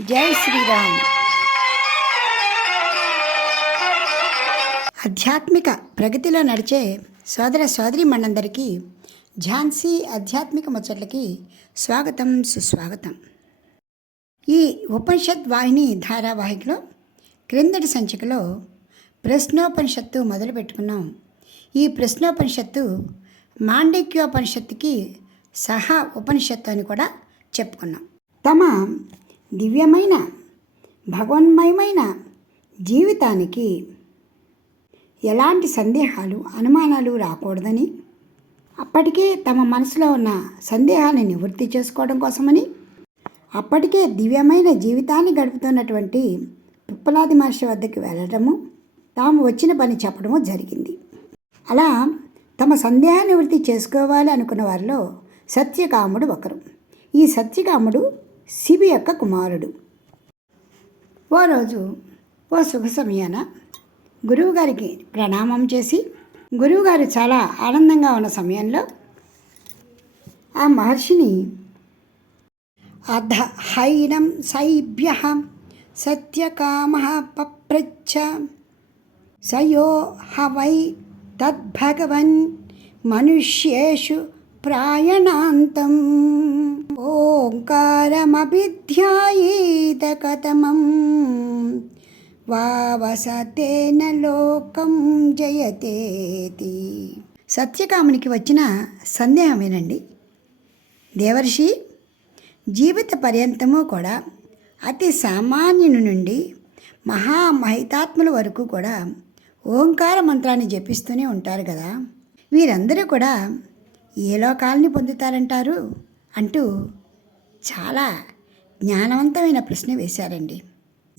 జై శ్రీరామ్. ఆధ్యాత్మిక ప్రగతిలో నడిచే సోదర సోదరి మనందరికీ ఝాన్సీ ఆధ్యాత్మిక ముచ్చట్లకి స్వాగతం సుస్వాగతం. ఈ ఉపనిషత్ వాహిని ధారావాహికలో క్రిందటి సంచికలో ప్రశ్నోపనిషత్తు మొదలు పెట్టుకున్నాం. ఈ ప్రశ్నోపనిషత్తు మాండిక్యోపనిషత్తుకి సహా ఉపనిషత్తు అని కూడా చెప్పుకున్నాం. తమ దివ్యమైన భగవన్మయమైన జీవితానికి ఎలాంటి సందేహాలు అనుమానాలు రాకూడదని అప్పటికే తమ మనసులో ఉన్న సందేహాలను నివృత్తి చేసుకోవడం కోసమని అప్పటికే దివ్యమైన జీవితాన్ని గడుపుతున్నటువంటి పిప్పలాది మహర్షి వద్దకు వెళ్ళటము తాము వచ్చిన పని చెప్పడము జరిగింది. అలా తమ సందేహాన్ని నివృత్తి చేసుకోవాలి అనుకున్న వారిలో సత్యకాముడు ఒకరు. ఈ సత్యకాముడు శివి యొక్క కుమారుడు. ఓ రోజు ఓ శుభ సమయాన గురువుగారికి ప్రణామం చేసి గురువుగారు చాలా ఆనందంగా ఉన్న సమయంలో ఆ మహర్షిని అధ హైనం సైభ్య సత్యకామ పప్రచ్చ సయో హవై తద్భగవన్ మనుష్యేషు ప్రాయణాంతం. ఓంకారమభిధ్యాయేత కథమం వావసతేన లోకం జయతేతి. సత్యకామునికి వచ్చిన సందేహమేనండి దేవర్షి జీవిత పర్యంతము కూడా అతి సామాన్యుని నుండి మహామహితాత్ముల వరకు కూడా ఓంకార మంత్రాన్ని జపిస్తూనే ఉంటారు కదా. వీరందరూ కూడా ఏ లోకాలని పొందుతారంటారు? అంటూ చాలా జ్ఞానవంతమైన ప్రశ్న వేశారండి.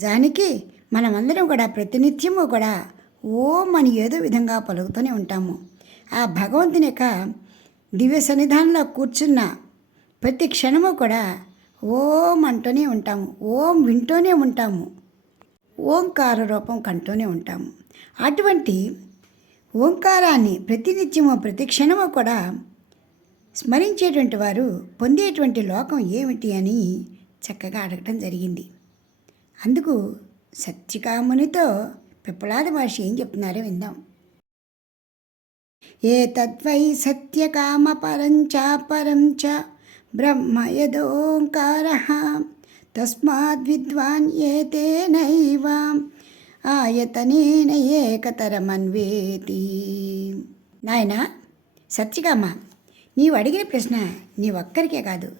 దానికి మనమందరం కూడా ప్రతినిత్యము కూడా ఓం అని ఏదో విధంగా పలుకుతూనే ఉంటాము. ఆ భగవంతుని యొక్క దివ్య సన్నిధానంలో కూర్చున్న ప్రతి క్షణము కూడా ఓం అంటూనే ఉంటాము. ఓం వింటూనే ఉంటాము. ఓంకార రూపం కంటూనే ఉంటాము. అటువంటి ఓంకారాన్ని ప్రతినిత్యము ప్రతి క్షణము కూడా స్మరించేటువంటి వారు పొందేటువంటి లోకం ఏమిటి అని చక్కగా అడగటం జరిగింది. అందుకు సత్యకామునితో పిప్పలాద మహర్షి ఏం చెప్తున్నారో విందాం. ఏ తద్వై సత్యకామ పరంచాపరం చ బ్రహ్మ యదోంకార తస్మాద్ విద్వాన్ ఏతేనైవ ఆయతనేన ఏకతరమన్వేతి. నాయన సత్యకామ నీవు అడిగిన ప్రశ్న నీ ఒక్కరికే కాదు.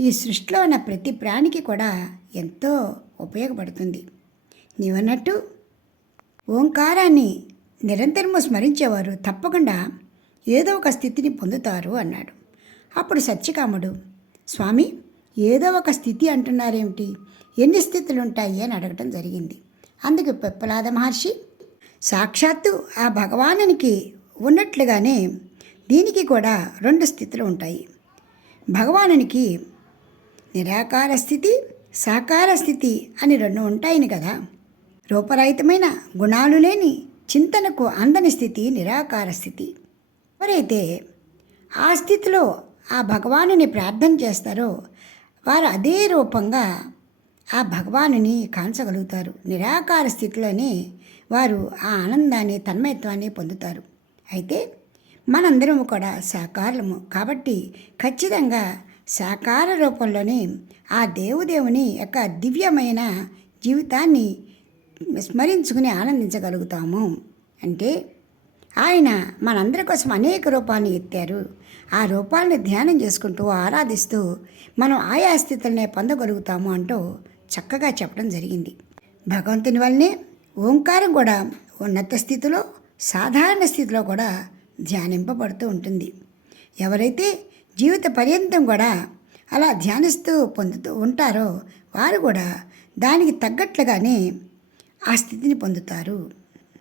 ఈ సృష్టిలో ఉన్న ప్రతి ప్రాణికి కూడా ఎంతో ఉపయోగపడుతుంది. నీవన్నట్టు ఓంకారాన్ని నిరంతరము స్మరించేవారు తప్పకుండా ఏదో ఒక స్థితిని పొందుతారు అన్నాడు. అప్పుడు సత్యకాముడు స్వామి ఏదో ఒక స్థితి అంటున్నారేమిటి? ఎన్ని స్థితులు ఉంటాయి అని అడగటం జరిగింది. అందుకు పిప్పలాద మహర్షి సాక్షాత్తు ఆ భగవానునికి ఉన్నట్లుగానే దీనికి కూడా రెండు స్థితులు ఉంటాయి. భగవానునికి నిరాకార స్థితి సాకార స్థితి అని రెండు ఉంటాయని కదా. రూపరహితమైన గుణాలు లేని చింతనకు అందని స్థితి నిరాకార స్థితి. ఎవరైతే ఆ స్థితిలో ఆ భగవానుని ప్రార్థన చేస్తారో వారు అదే రూపంగా ఆ భగవానుని కాంచగలుగుతారు. నిరాకార స్థితిలోనే వారు ఆ ఆనందాన్ని తన్మయత్వాన్ని పొందుతారు. అయితే మనందరము కూడా సాకారులము కాబట్టి ఖచ్చితంగా సాకార రూపంలోనే ఆ దేవుదేవుని యొక్క దివ్యమైన జీవితాన్ని స్మరించుకుని ఆనందించగలుగుతాము. అంటే ఆయన మనందరి కోసం అనేక రూపాలను ఎత్తారు. ఆ రూపాలను ధ్యానం చేసుకుంటూ ఆరాధిస్తూ మనం ఆయా స్థితులనే పొందగలుగుతాము అంటూ చక్కగా చెప్పడం జరిగింది. భగవంతుని వల్లనే ఓంకారం కూడా ఉన్నత స్థితిలో సాధారణ స్థితిలో కూడా ధ్యానింపబడుతూ ఉంటుంది. ఎవరైతే జీవిత పర్యంతం కూడా అలా ధ్యానిస్తూ పొందుతూ ఉంటారో వారు కూడా దానికి తగ్గట్లుగానే ఆ స్థితిని పొందుతారు.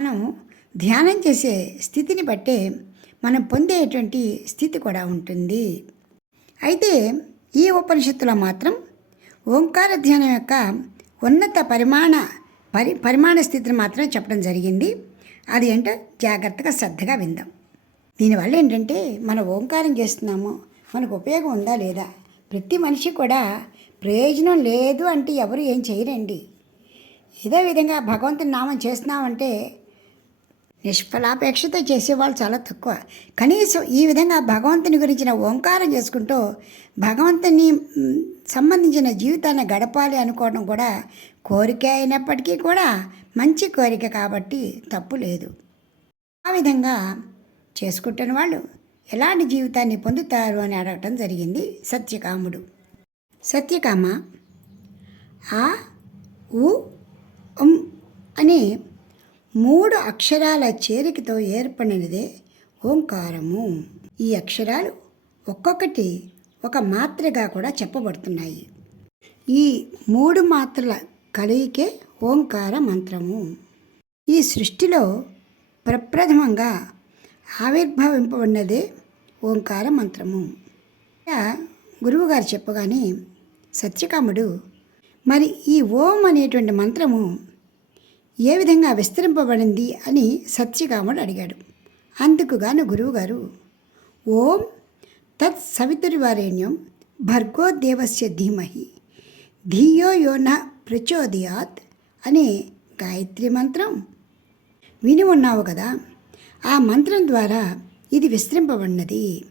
మనం ధ్యానం చేసే స్థితిని బట్టే మనం పొందేటువంటి స్థితి కూడా ఉంటుంది. అయితే ఈ ఉపనిషత్తులో మాత్రం ఓంకార ధ్యానం యొక్క ఉన్నత పరిమాణ పరి పరిమాణ స్థితిని మాత్రం చెప్పడం జరిగింది. అది ఏంటో జాగ్రత్తగా శ్రద్ధగా విందాం. దీనివల్ల ఏంటంటే మనం ఓంకారం చేస్తున్నాము. మనకు ఉపయోగం ఉందా లేదా? ప్రతి మనిషి కూడా ప్రయోజనం లేదు అంటే ఎవరు ఏం చేయరండి. ఇదే విధంగా భగవంతుని నామం చేస్తున్నామంటే నిష్ఫలాపేక్షతో చేసేవాళ్ళు చాలా తక్కువ. కనీసం ఈ విధంగా భగవంతుని గురించిన ఓంకారం చేసుకుంటూ భగవంతుని సంబంధించిన జీవితాన్ని గడపాలి అనుకోవడం కూడా కోరిక అయినప్పటికీ కూడా మంచి కోరిక కాబట్టి తప్పు లేదు. ఆ విధంగా చేసుకుంటున్న వాళ్ళు ఎలాంటి జీవితాన్ని పొందుతారు అని అడగటం జరిగింది సత్యకాముడు. సత్యకామ ఆ ఉ ఉం అనే మూడు అక్షరాల చేరికతో ఏర్పడినదే ఓంకారము. ఈ అక్షరాలు ఒక్కొక్కటి ఒక మాత్రగా కూడా చెప్పబడుతున్నాయి. ఈ మూడు మాత్రల కలయికే ఓంకార మంత్రము. ఈ సృష్టిలో ప్రప్రథమంగా ఆవిర్భవింపబడినదే ఓంకార మంత్రము. గురువుగారు చెప్పగానే సత్యకాముడు మరి ఈ ఓం అనేటువంటి మంత్రము ఏ విధంగా విస్తరింపబడింది అని సత్యకాముడు అడిగాడు. అందుకుగాను గురువుగారు ఓం తత్ సవితుర్వారేణ్యం భర్గోదేవస్య ధీమహి ధియో యోన ప్రచోదయాత్ అనే గాయత్రి మంత్రం. విని ఉన్నావు కదా? ఆ మంత్రం ద్వారా ఇది విస్తరింపబడినది.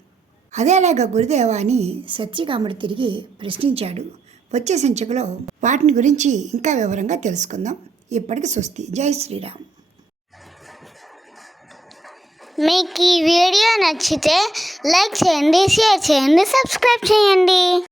అదేలాగా గురుదేవ అని సత్యకాముడు తిరిగి ప్రశ్నించాడు. వచ్చే సంచికలో వాటిని గురించి ఇంకా వివరంగా తెలుసుకుందాం. ఇప్పటికి స్వస్తి. జై శ్రీరామ్. మీకు ఈ వీడియో నచ్చితే లైక్ చేయండి షేర్ చేయండి సబ్స్క్రైబ్ చేయండి.